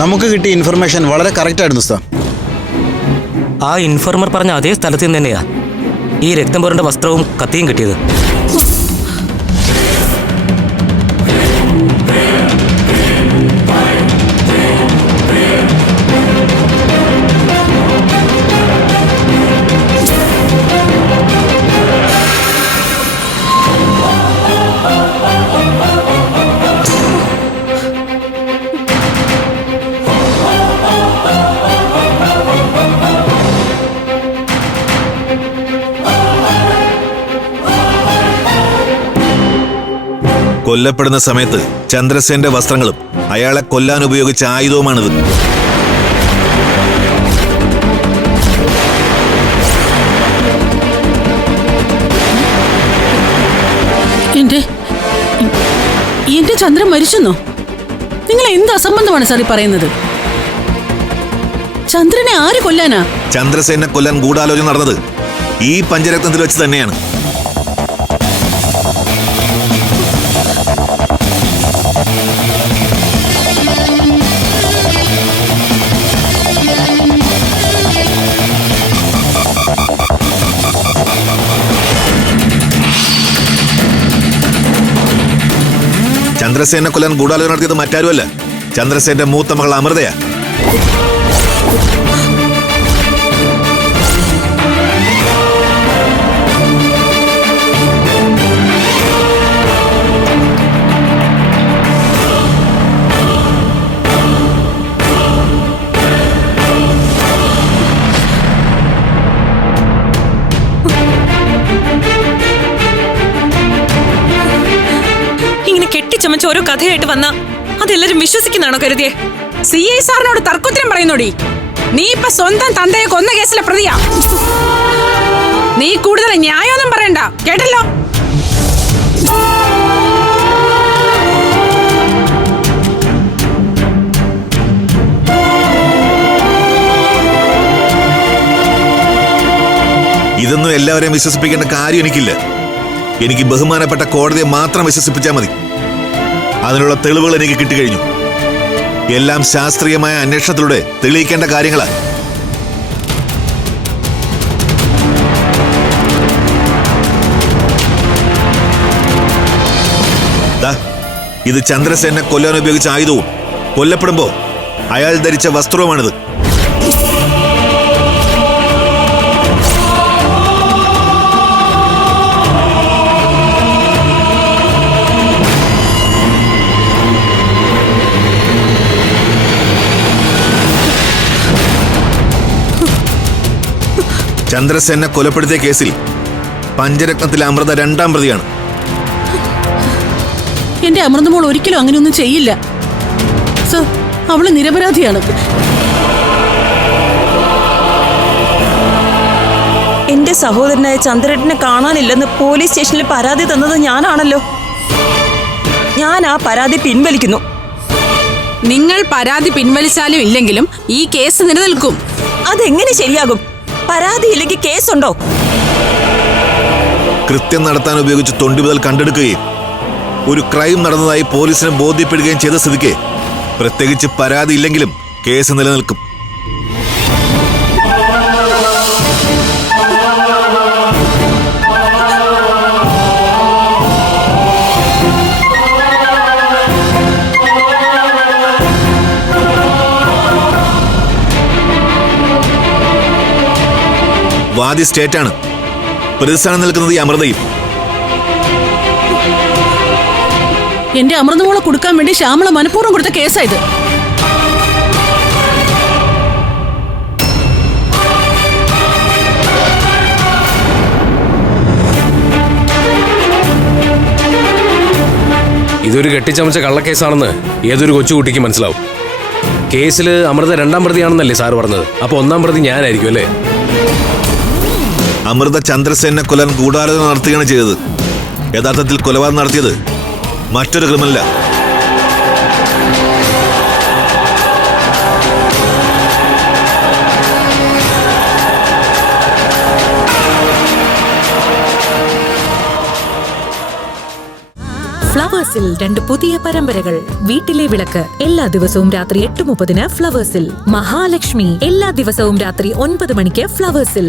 നമുക്ക് കിട്ടിയ ഇൻഫർമേഷൻ വളരെ കറക്റ്റ് ആയിരുന്നു സാർ ആ ഇൻഫോർമർ പറഞ്ഞ അതേ സ്ഥലത്ത് തന്നെയാ ഈ രക്തം പുരണ്ട വസ്ത്രവും കത്തിയും കിട്ടിയത്. കൊല്ലപ്പെടുന്ന സമയത്ത് ചന്ദ്രസേന്റെ വസ്ത്രങ്ങളും അയാളെ കൊല്ലാൻ ഉപയോഗിച്ച ആയുധവുമാണിത്. എന്റെ എന്റെ ചന്ദ്രൻ മരിച്ചെന്നോ? നിങ്ങൾ എന്ത് അസംബന്ധമാണ് സാർ ഈ പറയുന്നത്? ചന്ദ്രനെ ആര് കൊല്ലാനാ? ചന്ദ്രസേനെ കൊല്ലാൻ ഗൂഢാലോചന നടന്നത് ഈ പഞ്ചരത്നത്തിൽ വെച്ച് തന്നെയാണ്. ചന്ദ്രസേനെ കൊല്ലാൻ ഗൂഢാലോചന നടത്തിയത് മറ്റാരുമല്ല. ചന്ദ്രസേന്റെ മൂത്ത മകൾ അമൃതയാ. കെട്ടിച്ചമച്ച ഓരോ കഥയായിട്ട് വന്ന അതെല്ലാരും വിശ്വസിക്കുന്നാണോ കരുതിയേ? സി ഐ സാറിനോട് തർക്കുത്തരം പറയുന്നോടി. നീ ഇപ്പൊ സ്വന്തം തന്തയെ കൊന്ന കേസിലെ പ്രതിയാ. നീ കൂടുതൽ ന്യായമൊന്നും പറയണ്ട. കേട്ടല്ലോ? ഇതൊന്നും എല്ലാവരെയും വിശ്വസിപ്പിക്കേണ്ട കാര്യം എനിക്കില്ല. എനിക്ക് ബഹുമാനപ്പെട്ട കോടതിയെ മാത്രം വിശ്വസിപ്പിച്ചാൽ മതി. അതിനുള്ള തെളിവുകൾ എനിക്ക് കിട്ടിക്കഴിഞ്ഞു. എല്ലാം ശാസ്ത്രീയമായ അന്വേഷണത്തിലൂടെ തെളിയിക്കേണ്ട കാര്യങ്ങളാണ്. ഇത് ചന്ദ്രസേനെ കൊല്ലാൻ ഉപയോഗിച്ച ആയുധവും. കൊല്ലപ്പെടുമ്പോൾ അയാൾ ധരിച്ച വസ്ത്രവുമാണിത്. ചന്ദ്രസേനെ കൊലപ്പെടുത്തിയ കേസിൽ പഞ്ചരത്നത്തിലെ അമൃത രണ്ടാം പ്രതിയാണ്. എന്റെ അമൃതമോൾ ഒരിക്കലും അങ്ങനെയൊന്നും ചെയ്യില്ല. സർ അവൾ നിരപരാധിയാണ്. എന്റെ സഹോദരനായ ചന്ദ്രനെ കാണാനില്ലെന്ന് പോലീസ് സ്റ്റേഷനിൽ പരാതി തന്നത് ഞാനാണല്ലോ. ഞാൻ ആ പരാതി പിൻവലിക്കുന്നു. നിങ്ങൾ പരാതി പിൻവലിച്ചാലും ഇല്ലെങ്കിലും ഈ കേസ് നിലനിൽക്കും. അതെങ്ങനെ ശരിയാകും? പരാതിയില്ലെങ്കിൽ കേസുണ്ടോ? കൃത്യം നടത്താൻ ഉപയോഗിച്ച് തൊണ്ടി മുതൽ കണ്ടെടുക്കുകയും ഒരു ക്രൈം നടന്നതായി പോലീസിനെ ബോധ്യപ്പെടുകയും ചെയ്ത സ്ഥിതിക്ക് പ്രത്യേകിച്ച് പരാതി ഇല്ലെങ്കിലും കേസ് നിലനിൽക്കും. വാദി സ്റ്റേറ്റാണ്. പ്രതിസ്ഥാനം നിൽക്കുന്നത് ഈ അമൃതയും. എന്റെ അമൃതമോളെ കൊടുക്കാൻ വേണ്ടി ശ്യാമള മനഃപൂർവം കൊടുത്ത കേസായത് ഇതൊരു കെട്ടിച്ചമച്ച കള്ളക്കേസാണെന്ന് ഏതൊരു കൊച്ചുകുട്ടിക്ക് മനസ്സിലാവും. കേസിൽ അമൃത രണ്ടാം പ്രതിയാണെന്നല്ലേ സാർ പറഞ്ഞത്. അപ്പൊ ഒന്നാം പ്രതി ഞാനായിരിക്കും അല്ലേ? അമൃത ചന്ദ്രസേനെ കൊല്ലാൻ ഗൂഢാലോചന നടത്തുകയാണ് ചെയ്തത്. യഥാർത്ഥത്തിൽ കൊലപാതകം നടത്തിയത് മറ്റൊരു ക്രിമിനല. ഫ്ലവേഴ്സ് ഫ്ലവേഴ്സിൽ രണ്ട് പുതിയ പരമ്പരകൾ. വീട്ടിലെ വിളക്ക് എല്ലാ ദിവസവും രാത്രി എട്ട് മുപ്പതിന് ഫ്ലവേഴ്സിൽ. മഹാലക്ഷ്മി എല്ലാ ദിവസവും രാത്രി ഒൻപത് മണിക്ക് ഫ്ലവേഴ്സിൽ.